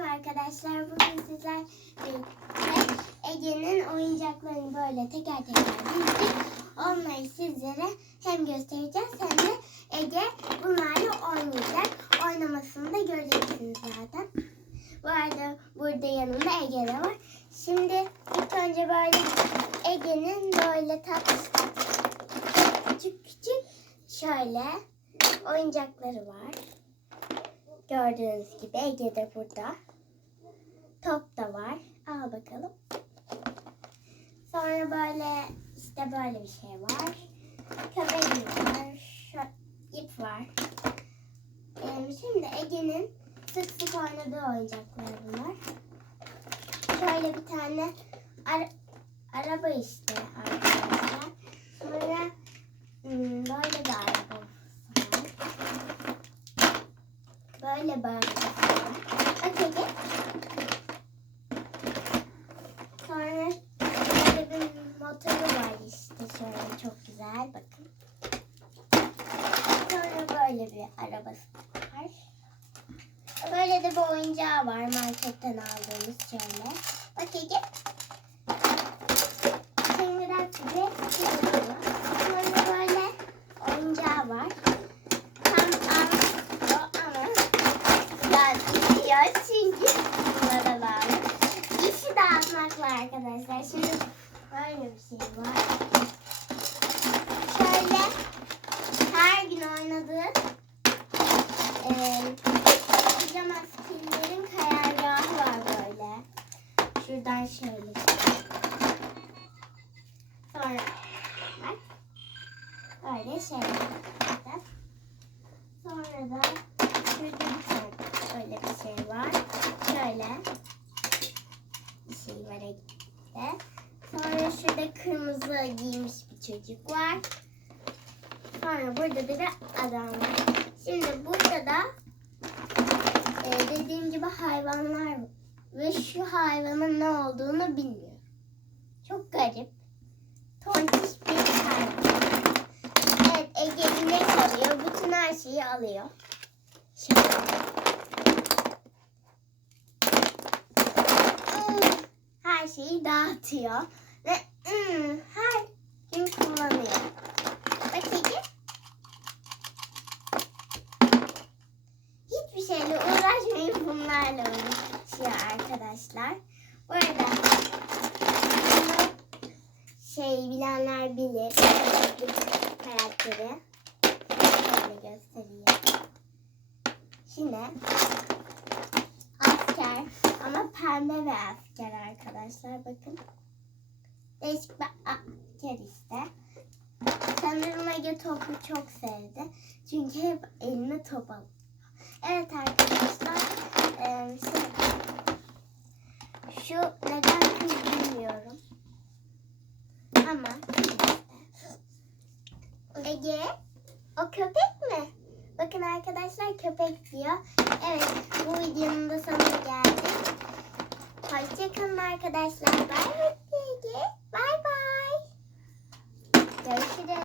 Merhaba arkadaşlar. Bugün sizler birlikte Ege'nin oyuncaklarını böyle teker teker dizdik. Onları sizlere hem göstereceğiz hem de Ege bunlarla oynayacak. Oynamasını da göreceksiniz zaten. Bu arada burada yanında Ege de var. Şimdi ilk önce böyle Ege'nin böyle tatlı küçük küçük şöyle oyuncakları var. Gördüğünüz gibi Ege de burada. Top da var. Al bakalım. Sonra böyle işte böyle bir şey var. Köpeği var. Şu ip var. Ee, şimdi Ege'nin sık sık oynadığı oyuncaklar bunlar. Şöyle bir tane ara- araba işte arkadaşlar. Sonra hmm, böyle bir araba var. Böyle. Bak Ege. Sonra böyle bir motoru var işte şöyle çok güzel bakın. Sonra böyle bir arabası var. Böyle de bir oyuncağı var marketten aldığımız şöyle. Bak Ege. Kıngırak gibi gidiyor. Sonra böyle oyuncağı var. Tam anlıyor ama yani gidiyor çünkü bunlara bağlı. İşi dağıtmakla arkadaşlar. Şimdi böyle bir şey var. Şöyle her gün oynadığı eee pijama skillerin karargahı var böyle. Şuradan şöyle. Sonra bak. Böyle şey. Sonra da şurada böyle bir şey var. Şöyle bir şey var elimde. Sonra şurada kırmızı giymiş bir çocuk var. Sonra burada da bir adam var. Şimdi burada da e, dediğim gibi hayvanlar var. Ve şu hayvanın ne olduğunu bilmiyorum. Çok garip. Tontiş bir hayvan. Evet Ege inek alıyor. Bütün her şeyi alıyor. Şöyle. Hmm, Her şeyi dağıtıyor. Ve hmm, her gün kullanıyor. Bak Ege. Hiçbir şeyle uğraşmayın bunlarla uğraşıyor arkadaşlar. Bu arada şey bilenler bilir. Karakteri. Şöyle göstereyim. Şimdi asker ama pembe bir asker arkadaşlar bakın. Değişik bir asker işte. Sanırım Ege topu çok sevdi. Çünkü hep eline top alıyor. Evet arkadaşlar. eee, şey, şu neden kız bilmiyorum. Ama Ege o köpek mi? Bakın arkadaşlar köpek diyor. Evet bu videonun da sonuna geldik. Hoşçakalın arkadaşlar. Bay bay. Bay bay. Görüşürüz.